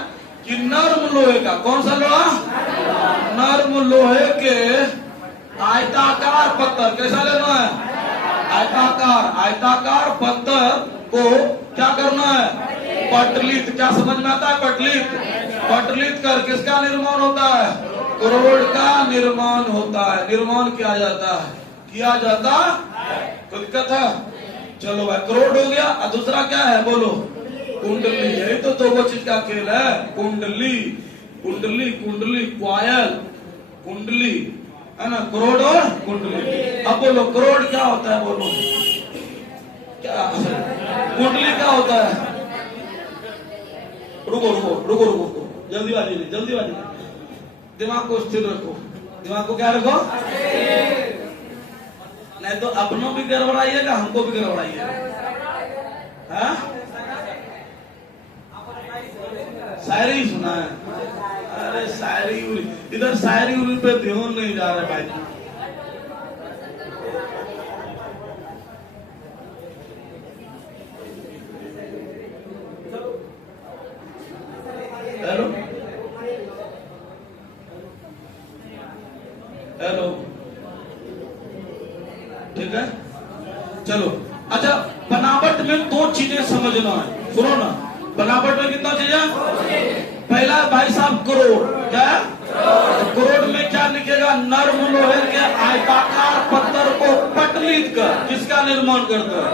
कि नर्म लोहे का, कौन सा लोहा? नर्म लोहे के आयताकार पत्थर। कैसा लेना है? आयताकार पत्थर को क्या करना है? पटलित। क्या समझ में आता है? पटलित कर किसका निर्माण होता है? करोड़ का निर्माण होता है। निर्माण किया जाता है। कोई दिक्कत है? चलो भाई, करोड़ हो गया। और दूसरा क्या है बोलो? कुंडली। यही तो 2 चीज का खेल है। कुंडली, क्वायल, कुंडली, है ना, करोड़ और कुंडली। अब बोलो करोड़ क्या होता है? बोलो क्या? कुंडली क्या होता है? रुको, जल्दीबाजी नहीं। दिमाग को स्थिर रखो। दिमाग को क्या रखो? नहीं तो अपनों भी गड़बड़ाइएगा, हमको भी गड़बड़ाइएगा। शायरी सुना है? अरे शायरी, इधर शायरी उरी पे ध्यान नहीं जा रहा भाई। हेलो, ठीक है। चलो अच्छा, बनावट में 2 चीजें समझना है। सुनो ना, बनावट में कितना चीजें? पहला भाई साहब करोड़। क्या? करोड़ में क्या लिखेगा? नर्म लोहे के आयताकार पत्थर को पटलित कर किसका निर्माण करता है?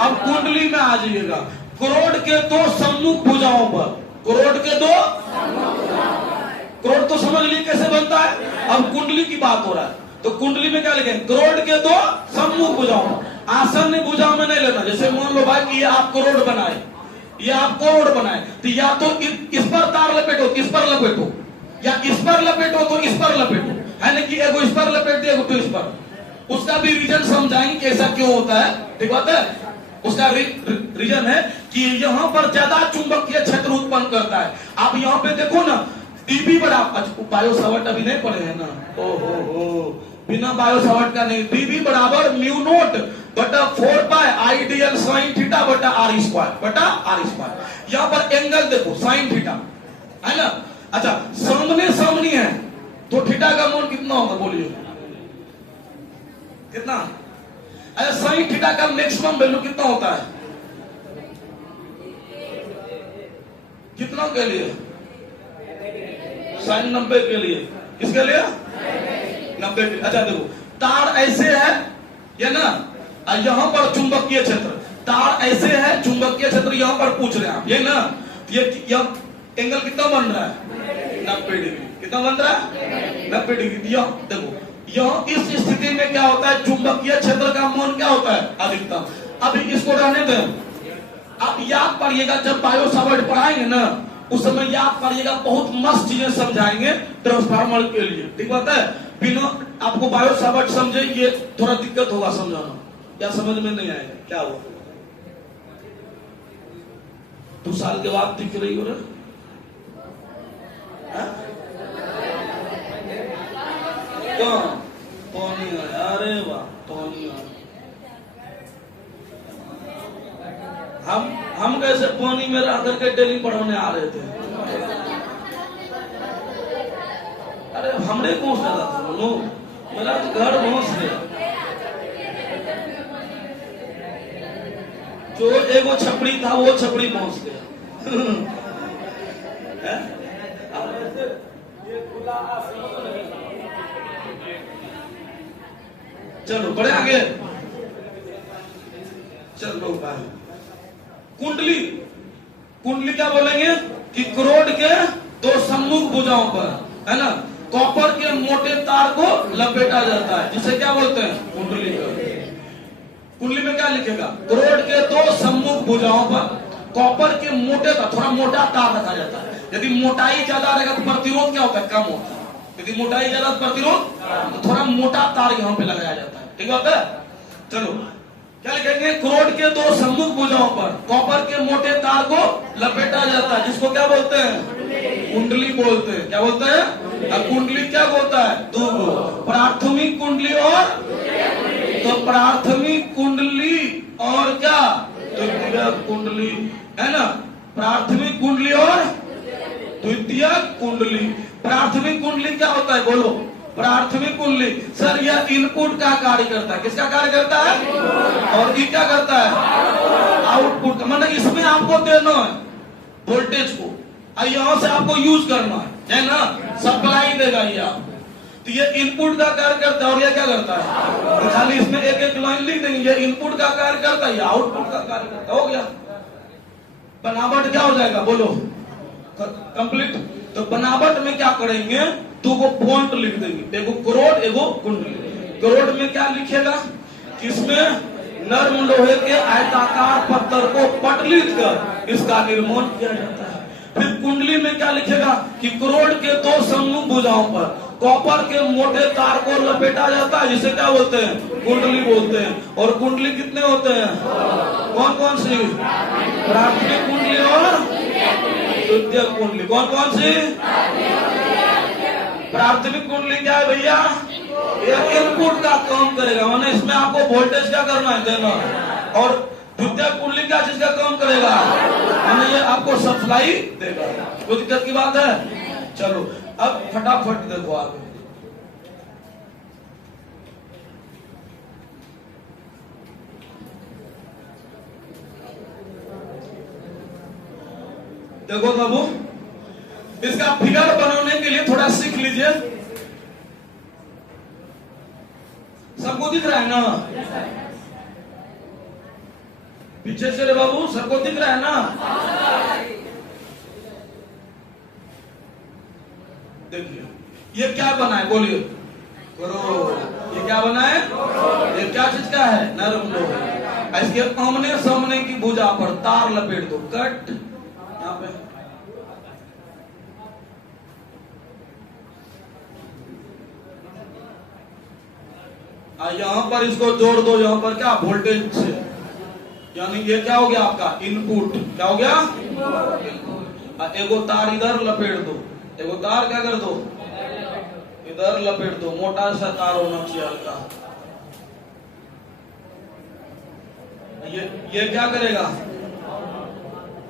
अब कुंडली में आ जाइएगा। करोड़ के 2 सम्मुख भुजाओं पर, करोड़ के 2, करोड़ तो समझ लीजिए कैसे बनता है। अब कुंडली की बात हो रहा है तो कुंडली में क्या लिखेंगे? करोड़ के 2 सम्मुख भुजाओं पर। आसन भुजाओं में नहीं लेना। जैसे मान लो भाई कि ये आप करोड़ बनाए, ये आप करोड़ बनाए, तो या तो इस पर तार लपेटो, इस पर लपेटो, या इस पर लपेटो तो इस पर लपेटो, है ना, कि एगो इस पर लपेट दिया, एगो तो इस पर। उसका भी रीजन समझाएंगे कि ऐसा क्यों होता है। ठीक बात है? उसका रीजन है कि यहाँ पर ज्यादा चुंबकीय क्षेत्र उत्पन्न करता है। आप यहाँ पे देखो ना, टीबी बड़ा, बायो सावर्ट अभी नहीं पढ़े हैं ना? ओहो, बिना बायो सावर्ट का नहीं। टीबी बराबर म्यू नोट बटा 4 पाई आइडियल साइन थीटा बटा आर स्क्वायर। यहाँ पर एंगल देखो, साइन थीटा, है ना, अच्छा, सामने सामने है तो थीटा का मान कितना होगा बोलिए, कितना? अच्छा, साइन थीटा का मैक्सिमम वैल्यू कितना होता है? कितना के लिए? साइन 90 के लिए। किसके लिए? 90 के लिए। अच्छा देखो, तार ऐसे है ये ना, यहां पर चुंबकीय क्षेत्र, तार ऐसे है, चुंबकीय क्षेत्र यहां पर पूछ रहे हैं आप, ये ना, ये एंगल कितना बन रहा है? 90 डिग्री। कितना बन रहा है? 90 डिग्री। यह देखो, यह इस स्थिति में क्या होता है, चुंबकीय क्षेत्र का मान क्या होता है? अधिकतम। अभी इसको रहने दें, आप याद पढ़िएगा, जब बायो सावर्ट पढ़ाएंगे ना, उस समय याद पढ़िएगा, बहुत मस्त चीजें समझाएंगे ट्रांसफार्मर के लिए, ठीक बात है? बिना आपको बायो सावर्ट समझे ये थोड़ा दिक्कत होगा समझाना, या समझ में नहीं आएगा क्या हुआ? 2 साल के बाद दिख रही हो रहा, क्यों? पानी आया, अरे वाह, पानी आया। हम कैसे पानी में रह करके डेली पढ़ाने आ रहे थे? अरे हमने पहुंच रहा था लोग, मेरा तो घर पहुंच गया। जो एगो छपड़ी था वो छपड़ी पहुंच गया। चलो बड़े आगे चलो भाई। कुंडली, कुंडली क्या बोलेंगे कि करोड़ के 2 सम्मुख भुजाओं पर, है ना, कॉपर के मोटे तार को लपेटा जाता है, जिसे क्या बोलते हैं? कुंडली। कुंडली में क्या लिखेगा? करोड़ के 2 सम्मुख भुजाओं पर कॉपर के मोटे तार, थोड़ा मोटा तार रखा जाता है। यदि मोटाई ज्यादा रहेगा तो प्रतिरोध क्या होता है? कम होता है। यदि मोटाई ज्यादा प्रतिरोध, तो थोड़ा मोटा तार यहाँ पे लगाया जाता है, ठीक होता है? चलो क्या लिखेंगे? करोड़ के 2 सम्मुख भुजाओं पर कॉपर के मोटे तार को लपेटा जाता है, जिसको क्या बोलते हैं? कुंडली बोलते हैं। क्या बोलते हैं? अब कुंडली क्या बोलता है? 2 प्राथमिक कुंडली और, तो प्राथमिक कुंडली और क्या? द्वितीय कुंडली, है ना? प्राथमिक कुंडली और द्वितीय कुंडली। प्राथमिक कुंडली क्या होता है बोलो? प्राथमिक कुंडली, सर यह इनपुट का कार्य करता है। किसका कार्य करता है? और ये क्या करता है? आउटपुट का। मतलब इसमें आपको देना है वोल्टेज को, और यहां से आपको यूज करना है ना, सप्लाई देगा ये आप। तो ये इनपुट का कार्य करता है और ये क्या करता है? तो खाली इसमें एक एक लाइन लिख देंगे, ये इनपुट का कार्य करता है, ये आउटपुट का कार्य करता है। हो गया, बनावट क्या हो जाएगा बोलो? कंप्लीट। तो बनावट में क्या करेंगे? 2 पॉइंट लिख देंगे, एगो करोड़, एगो कुंडली। करोड़ में क्या लिखेगा? किसमें? नर्म लोहे के आयताकार पत्थर को पटलित कर इसका निर्माण किया जाता है। फिर कुंडली में क्या लिखेगा कि करोड़ के 2 सम्मुख भुजाओं पर कॉपर के मोटे तार को लपेटा जाता है, जिसे क्या बोलते हैं? कुंडली बोलते हैं। और कुंडली कितने होते हैं? कौन कौन सी? प्राथमिक कुंडली और द्वितीय कुंडली। कौन कौन सी? प्राथमिक कुंडली क्या है भैया? ये इनपुट का काम करेगा, माने इसमें आपको वोल्टेज क्या करना है? देना है। और द्वितीय कुंडली क्या चीज का काम करेगा? माने ये आपको सप्लाई देगा। कोई दिक्कत की बात है? चलो अब फटाफट देखो आगे। देखो बाबू, इसका फिगर बनाने के लिए थोड़ा सीख लीजिए। सबको दिख रहा है ना? पीछे से रे बाबू, सबको दिख रहा है ना? देखिए ये क्या बना है बोलिए? करोड़। ये क्या बना है? ये क्या चीज का है? नरम लोहा। इसके आमने सामने की भुजा पर तार लपेट दो, कट यहाँ पे। यहां पर इसको जोड़ दो, यहां पर क्या? वोल्टेज से, यानी ये क्या हो गया आपका? इनपुट। क्या हो गया? एगो तार इधर लपेट दो, एगो तार क्या कर दो? इधर लपेट दो। मोटा सा तार होना चाहिए हल्का। ये क्या करेगा?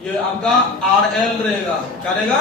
ये आपका RL रहेगा। क्या रहेगा?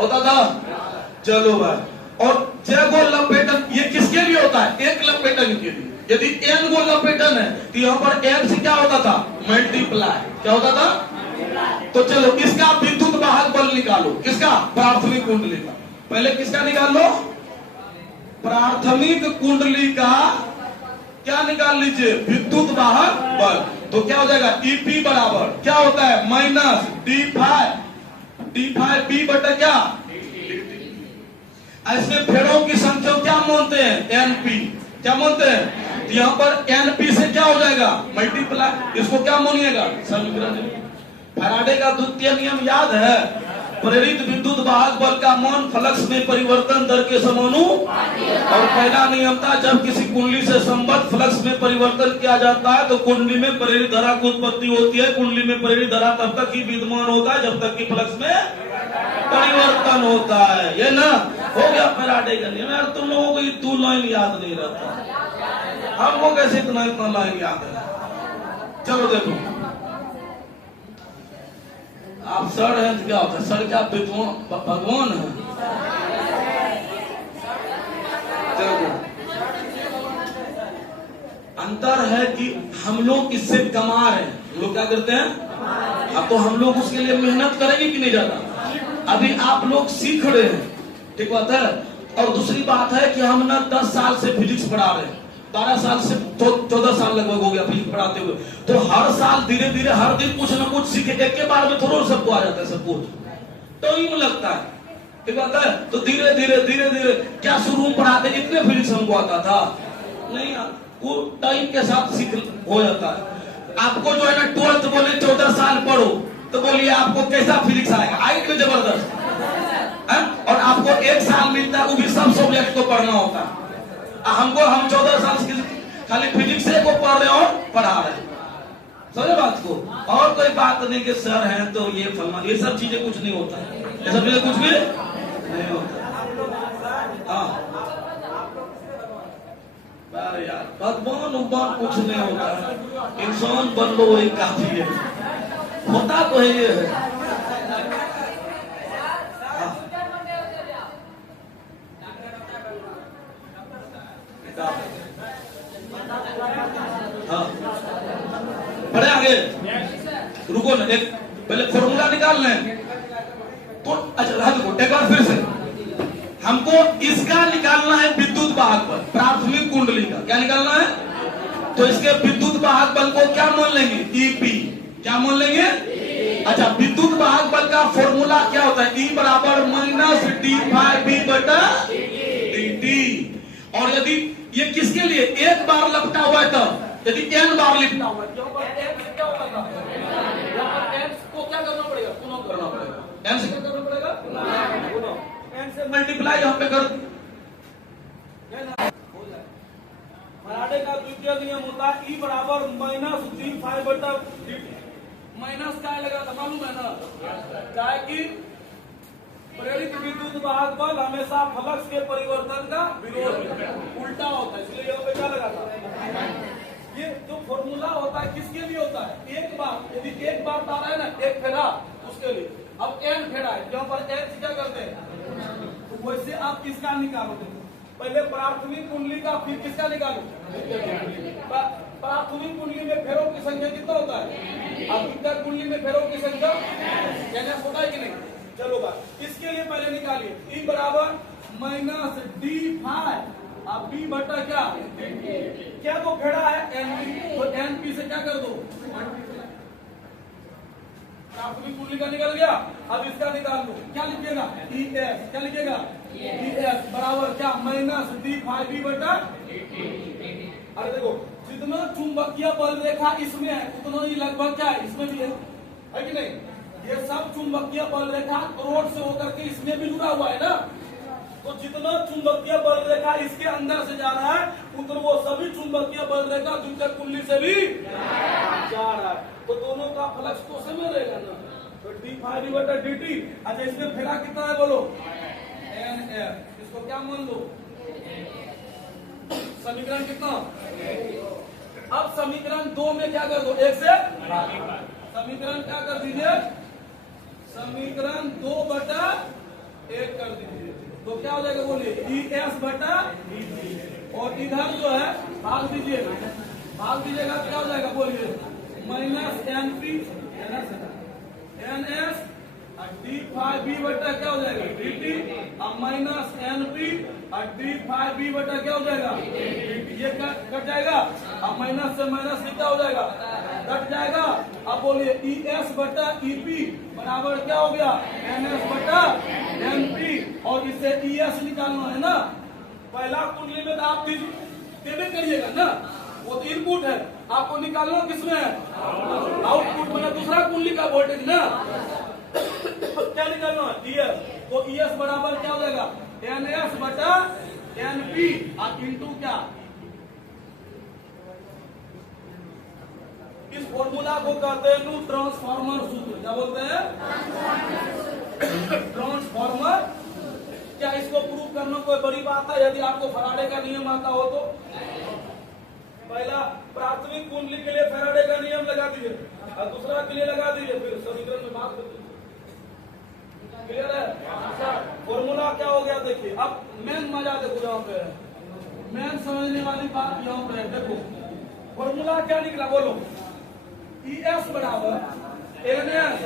होता था। चलो भाई, और जय गो लपेटन ये किसके लिए होता है? एक लपेटन के लिए। यदि n गो लपेटन है तो यहाँ पर n से क्या होता था? मल्टीप्लाई। क्या होता था? तो चलो इसका विद्युत वाहक बल निकालो। किसका? प्राथमिक कुंडली का। पहले किसका निकाल लो? प्राथमिक कुंडली का क्या निकाल लीजिए? विद्युत वाहक बल। तो क्या हो जाएगा? ईपी बराबर क्या होता है? माइनस d5 b बटा क्या? ऐसे फेरों की संख्या क्या मानते हैं? एनपी। क्या मानते हैं? तो यहाँ पर एनपी से क्या हो जाएगा? मल्टीप्लाई। इसको क्या मानिएगा? समीकरण। फैराडे का द्वितीय नियम याद है? प्रेरित विद्युत वाहक बल का मान फ्लक्स में परिवर्तन दर के समानुपाती। और पहला नियम था जब किसी कुंडली से संबद्ध फ्लक्स में परिवर्तन किया जाता है तो कुंडली में प्रेरित धारा की उत्पत्ति होती है। कुंडली में प्रेरित धारा तब तक ही विद्यमान होता है जब तक कि फ्लक्स में परिवर्तन होता है। ये ना हो गया फैराडे का नियम। यार तुम लोगों को ये 2 लाइन याद नहीं रहता, हमको कैसे इतना लाइन याद है? चलो देखो, आप सर हैं तो क्या होता है? सर क्या विद्वान भगवान है? चलो, अंतर है कि हम लोग इससे कमा रहे हैं, हम लोग क्या करते हैं? अब तो हम लोग उसके लिए मेहनत करेंगे कि नहीं ज्यादा? अभी आप लोग सीख रहे हैं, ठीक बात है। और दूसरी बात है कि हम ना 10 साल से फिजिक्स पढ़ा रहे हैं, 12 साल से 14 साल लगभग हो गया फिजिक्स पढ़ाते हुए। तो हर साल धीरे धीरे हर दिन कुछ ना कुछ सीखे। एक के बार में थोड़ा सबको आ जाता है सब कुछ, टाइम लगता है, ठीक बात है। तो धीरे धीरे क्या शुरू में पढ़ाते इतने फिजिक्स हमको आता था नहीं, वो टाइम के साथ सीख हो जाता है। आपको जो है ना 12th बोले 14 साल पढ़ो तो बोलिए आपको कैसा फिजिक्स आएगा? आएगा जबरदस्त है। और आपको 1 साल मिलता है, वो भी सब सब्जेक्ट को पढ़ना होता है। हम 14 साल से खाली फिजिक्स को पढ़ रहे और पढ़ा रहे हैं, समझे बात को? और कोई बात नहीं कि सर हैं तो ये फलना, ये सब चीजें कुछ नहीं होता है, ये सब चीजें कुछ भी नहीं होता। हाँ अरे यार, भगवान कुछ नहीं होता है, इंसान बन लो वही काफी है। होता तो है ये है। हाँ बढ़े आगे, रुको ना, एक पहले फॉर्मूला निकाल लें तो। अच्छा देखो एक बार फिर से, हमको इसका निकालना है विद्युत वाहक बल, प्राथमिक कुंडली का। क्या निकालना है? तो इसके विद्युत वाहक बल को क्या मान लेंगे? ईपी। क्या मान लेंगे? अच्छा, विद्युत वाहक बल का फॉर्मूला क्या होता है? ई बराबर माइनस d5 b बटा dt। और यदि ये किसके लिए? एक बार लपटा हुआ है तब, यदि n बार लिपटा हुआ है क्या होगा? n को क्या करना पड़ेगा? गुणा करना पड़ेगा। n से क्या करना पड़ेगा? गुणा। n से मल्टीप्लाई यहाँ पे कर फैराडे का द्वितीय नियम होता है E बराबर माइनस d5 बटा dt। माइनस क्या लगा था मालूम है ना? क्या है कि प्रेरित विद्युत वाहक बल हमेशा फ्लक्स के परिवर्तन का विरोध उल्टा होता है, इसलिए यहाँ पे क्या लगा था? ये जो फॉर्मूला होता है किसके लिए होता है? एक बार, यदि एक बार तारा है ना, एक फेरा, उसके लिए। अब n फेरा है, यहाँ पर n से क्या करते हैं? तो वैसे आप किसका निकालोगे? पहले प्राथमिक कुंडली का, फिर किसका निकालो? प्राथमिक कुंडली में फेरों की संख्या कितना होता है? अब कुंडली में फेरों की संख्या होता है कि नहीं? चलो बात इसके लिए पहले निकालिए। E बराबर माइनस d5 अब b बटा क्या? क्या तो फेड़ा है np, तो np से क्या कर दो? प्राथमिक कुंडली का निकल गया। अब इसका निकाल दो, क्या लिखिएगा? ES। क्या लिखिएगा? ES बराबर क्या? माइनस d5b बटा। अरे देखो, जितना चुंबकीय बल रेखा इसमें है उतना ही लगभग क्या है इसमें भी है कि नहीं? ये सब चुंबकीय बल रेखा रोड से होकर के इसमें भी जुड़ा हुआ है ना। तो जितना चुंबकीय बल रेखा इसके अंदर से जा रहा है उतना वो सभी चुंबकीय बल रेखा द्वितीयक कुंडली से भी जा रहा है। तो दोनों का फ्लक्स तो समय रहेगा ना। तो d5 बटा dt। अच्छा, इसमें फेरा कितना है बोलो? NF। इसको क्या मान लो? समीकरण कितना? अब समीकरण 2 में क्या कर दो? 1 से समीकरण क्या कर दीजिए? समीकरण 2 बटा 1 कर दीजिए तो क्या हो जाएगा बोलिए ES बटा और इधर जो है भाग दीजिएगा तो क्या हो जाएगा बोलिए माइनस NP NS D5B बटा क्या हो जाएगा DT अब माइनस NP और D5B बटा क्या हो जाएगा ये कट जाएगा अब माइनस से माइनस क्या हो जाएगा कट जाएगा। अब बोलिए ES बटा EP बराबर क्या हो गया NS बटा NP और इससे ES निकालना है ना। पहला कुंडली में तो आप देवे करिएगा ना वो तो इनपुट है आपको निकालना किसमें है आउटपुट में दूसरा कुंडली का वोल्टेज ना क्या निकालना है ES तो ES बराबर क्या हो जाएगा NS बटा NP और इंटू क्या इस फॉर्मूला को कहते हैं ट्रांसफार्मर सूत्र क्या बोलते हैं ट्रांसफार्मर। क्या इसको प्रूव करना कोई बड़ी बात है यदि आपको फैराडे का नियम आता हो तो पहला प्राथमिक कुंडली के लिए फैराडे का नियम लगा दीजिए और दूसरा के लिए लगा दीजिए फिर समीकरण में बात करते क्लियर है। फॉर्मूला क्या हो गया देखिए अब मेन मजा देखो यहाँ पे मेन समझने वाली बात यहाँ पे देखो फॉर्मूला क्या निकला बोलो ES बराबर NS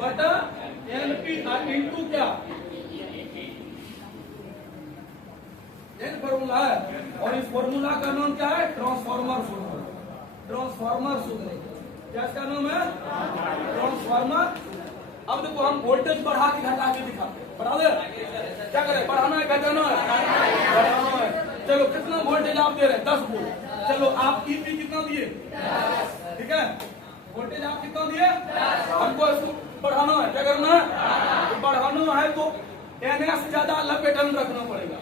बटा NP इंटू क्या एक फॉर्मूला है और इस फॉर्मूला का नाम क्या है ट्रांसफार्मर सूत्र क्या इसका नाम है ट्रांसफार्मर। अब देखो हम वोल्टेज बढ़ा के घटा के दिखाते हैं बढ़ा दे क्या करें बढ़ाना है घटाना है बढ़ाना है। चलो कितना वोल्टेज आप दे रहे हैं 10 वोल्ट चलो आप EP कितना दिए ठीक है वोल्टेज आप कितना दिए हमको इसको बढ़ाना है क्या करना है तो बढ़ाना है तो NS ज्यादा लपेटन रखना पड़ेगा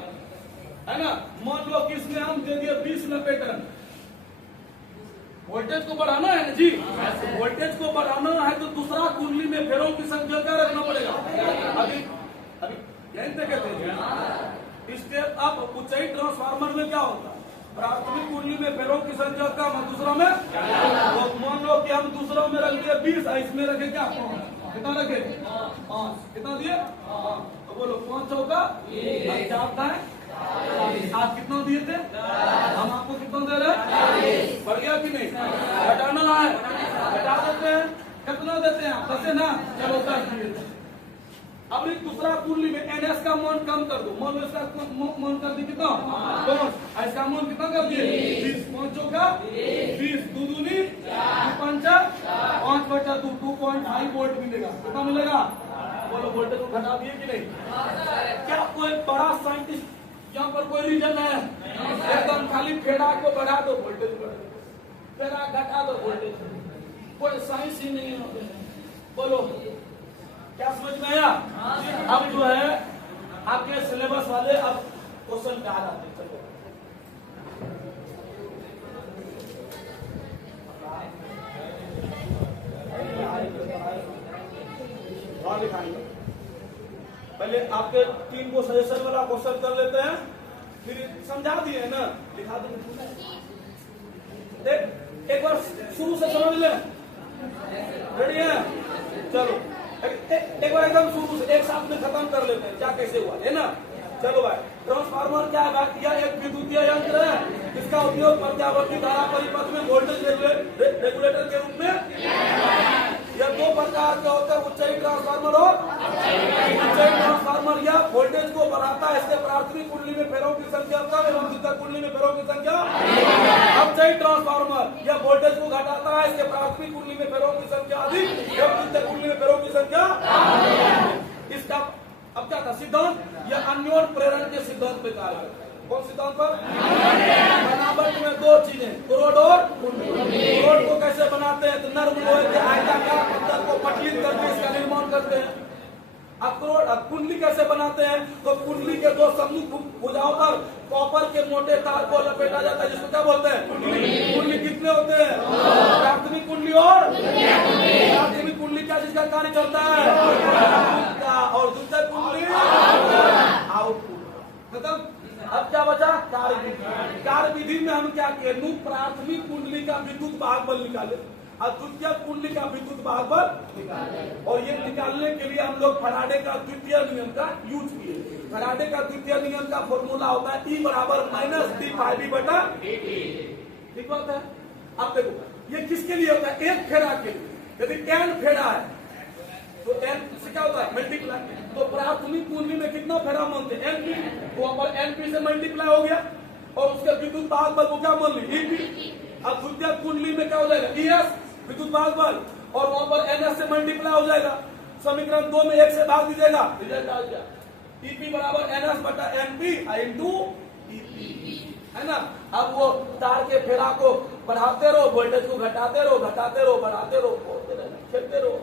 है ना। मान लो कि इसमें हम दे दिए 20 लपेटन वोल्टेज को बढ़ाना है ना जी वोल्टेज को बढ़ाना है तो दूसरा कुंडली में फेरों की संख्या क्या रखना पड़ेगा अभी यही देखे थे स्टेप अप ऊंचाई ट्रांसफार्मर में क्या होता है प्राथमिक कुंडली में फेरों की संख्या कम है दूसरा में तो मान लो कि हम दूसरा में रख दिए 20 इसमें रखे क्या कितना रखे 5 कितना दिए तो बोलो 5 चौका 4 आप कितना दिए थे हम आपको कितना दे रहे हैं बढ़ गया कि नहीं घटाना है घटा देते हैं कितना देते हैं 10 ना चलो 10 दिए थे। अब एक दूसरा कुंडली में NS का मान कम कर दो मान लो इसका मान कर दी कितना 5 इसका मान कितना कर दिए 20 5 चौका 20 2 दूनी 5 बटा 2 2.5 वोल्ट मिलेगा कितना मिलेगा बोलो वोल्टेज को घटा दिए कि नहीं। क्या कोई बड़ा साइंटिस्ट यहाँ पर कोई रीजन है एकदम खाली फेरा को बढ़ा दो वोल्टेज बढ़ा दो फेरा घटा दो वोल्टेज कोई साइंस ही नहीं है बोलो क्या समझ में आया। अब जो है आपके सिलेबस वाले अब क्वेश्चन पे आ जाते हैं चलो पहले आपके टीम को सजेशन वाला क्वेश्चन कर लेते हैं फिर समझा दिए ना लिखा देंगे एक बार शुरू से समझ ले रेडी है चलो एक बार एकदम शुरू से एक साथ में खत्म कर लेते हैं क्या कैसे हुआ है ना। चलो भाई ट्रांसफार्मर क्या है यह एक विद्युतीय यंत्र है इसका उपयोग प्रत्यावर्ती धारा परिपथ में वोल्टेज रेगुलेटर के रूप में यह 2 प्रकार के होते हैं ऊंचाई ट्रांसफार्मर और ऊंचाई ट्रांसफार्मर यह वोल्टेज को बढ़ाता है इसके प्राथमिक कुंडली में फेरों की संख्या कम एवं द्वितीयक कुंडली में फेरों की संख्या अपचयी ट्रांसफार्मर यह वोल्टेज को घटाता है इसके प्राथमिक कुंडली में फेरों की संख्या अधिक एवं द्वितीयक कुंडली में फेरों की संख्या इसका अब क्या था सिद्धांत यह अन्योन्य प्रेरण के सिद्धांत पे कार्य करता है कौन सिद्धांत पर बनावट में 2 चीजें क्रोड और क्रोड को कैसे बनाते हैं तो नर्म लोहे के आयताकार पत्थर को पटलित करके इसका निर्माण करते हैं। अक्रोड कुंडली कैसे बनाते हैं तो कुंडली के 2 सम्मुख भुजाओं पर कॉपर के मोटे तार को लपेटा जाता है जिसको क्या बोलते हैं कुंडली कितने होते हैं प्राथमिक कुंडली और प्राथमिक कुंडली क्या जिसका कार्य चलता है और द्वितीयक कुंडली आउटपुट खत्म। अब क्या बचा कार्य विधि में हम क्या किए प्राथमिक कुंडली का विद्युत भाग बल निकाले द्वितीय कुंडली का विद्युत वाहक बल निकालें। और ये निकालने के लिए हम लोग फैराडे का द्वितीय नियम का यूज किए। फैराडे का द्वितीय नियम का फॉर्मूला होता है E बराबर -d∅b बटा dt। ठीक बात है। अब देखो ये किसके लिए होता है? एक फेरा के लिए। यदि n फेरा है तो n से क्या होता है? मल्टीप्लाई। तो प्राथमिक कुंडली में कितना फेरा मानते हैं? np। तो वहां पर np से मल्टीप्लाई हो गया और उसके विद्युत वाहक बल को क्या मान ली? ep। अब द्वितीय कुंडली में क्या हो जाएगा? es विद्युत वाहक बल और वहां पर ns से मल्टीप्लाई हो जाएगा। समीकरण 2 में 1 से भाग दीजिएगा, रिजल्ट आ गया ep बराबर ns बटा np इंटू ep, है ना। अब वो तार के फेरा को बढ़ाते रहो, वोल्टेज को घटाते रहो, बढ़ाते रहो, खेलते रहो।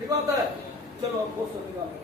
ठीक बात है। चलो अब क्वेश्चन निकालो।